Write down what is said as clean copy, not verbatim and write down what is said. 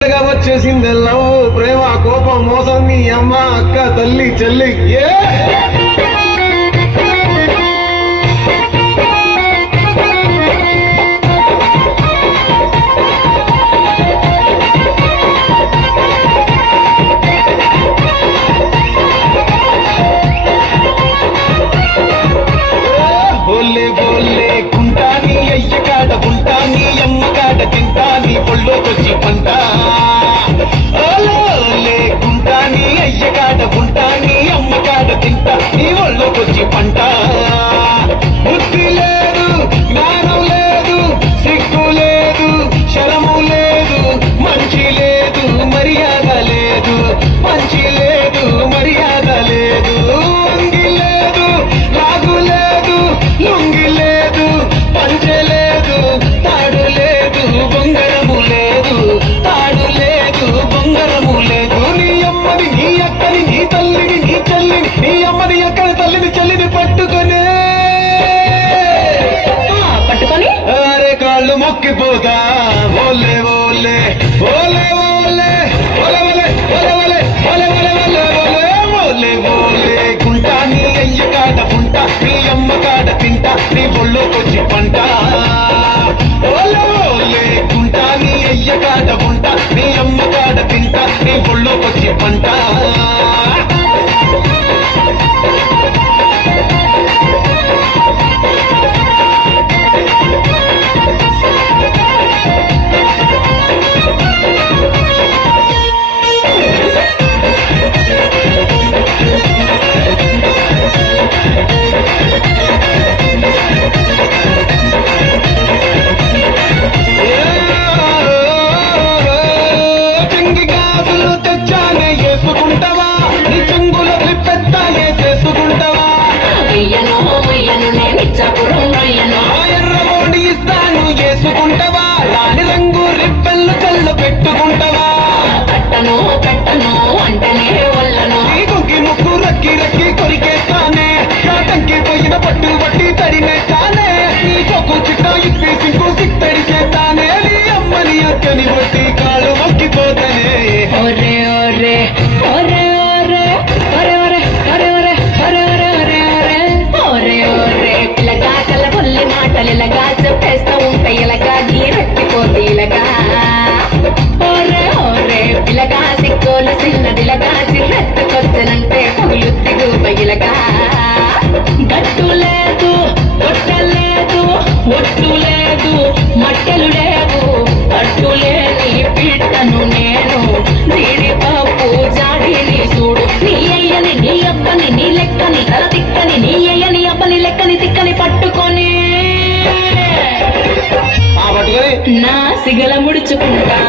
వచ్చేసింది లవ్ ప్రేమ కోపం మోసం నీ అమ్మ అక్క తల్లి చెల్లి బోలే బోలే కుంటాని అయ్య కాడ ఉంటాని అమ్మ కాడ తింటాని పొళ్ళోకొచ్చి పంట ఓలే కుంటాని అయ్య కాడ ఉంటాని అమ్మ కాడ తింటా నీ ఒళ్ళోకొచ్చి పంట బుద్ధి లేదు జ్ఞానం లేదు సిగ్గు లేదు శరము లేదు మంచి లేదు మర్యాద లేదు మంచి లేదు మర్యాద లేదు అంగి లేదు లాగు లేదు లుంగి లేదు పంచె లేదు తాడు లేదు బొంగరము లేదు తాడు లేదు బొంగరము లేదు నీ అమ్మని నీ అక్కని నీ తల్లిని నీ చెల్లిని నీ అమ్మని అక్కని తల్లిని చెల్లిని పట్టుకొని అరే కాళ్ళు మొక్కిపోతా ఓలే ఓలే ఓలే ఓలే ఓలే ఓలే ఓలే ఓలే ఓలే ఓలే ఓలే ఓలే ఓలే కుంటా నీ అయ్య కాడ ఉంటా నీ అమ్మ కాడ తింటా నీ ఒళ్ళోకొచ్చి పంట ఓలే ఓలే కుంటా నీ అయ్య కాడ ఉంటా నీ అమ్మ కాడ తింటా నీ ఒళ్ళోకొచ్చి పంట చేసుకుంటావా రాని రంగు రిబ్బన్లు కళ్ళు పెట్టుకుంటావా కట్టను కట్టను అంటనే వల్లను నీ గుంకి ముక్కు రక్కి రక్కి కొరికేస్తానే కాటంకి పోయిన పట్టు పట్టి తడినేస్తానే నీ కొక్కు చిట్ట ఇప్పి సింకు సిట్టడి చేస్తానే నీ అమ్మని అక్కని బట్టి కాళ్ళు మొక్కిపోతానే ఒరే ఒరే ఒరే ఒరే ఒరే ఒరే ఒరే ఒరే ఒరే ఒరే ఒరే ఒరే ఒరే పిల్లగా కళ్ళ కొల్లి మాటలు ఇలాగా చెప్పేస్తా ఉంటాయి ఇలాగా గీరెత్తిపోతే ఇలాగా ఒరే ఒరే పిల్లగా సిక్కులు చిన్నదిలాగా చిన్నెత్తుకొచ్చనంటే పగులు దిగుబయిలగా గట్టు లేదు గొట్టలేదు ఒట్టు లేదు మట్టెలు లేవు పట్టు లేని పిట్టను నేను జీడిపప్పు జాడిని చూడు నీ అయ్యని నీ అబ్బని నీ లెక్కని తల తిక్కని నీ అయ్యని అబ్బని లెక్కని తిక్కని పట్టుకొని పట్టుకొని నా సిగల ముడుచుకుంటా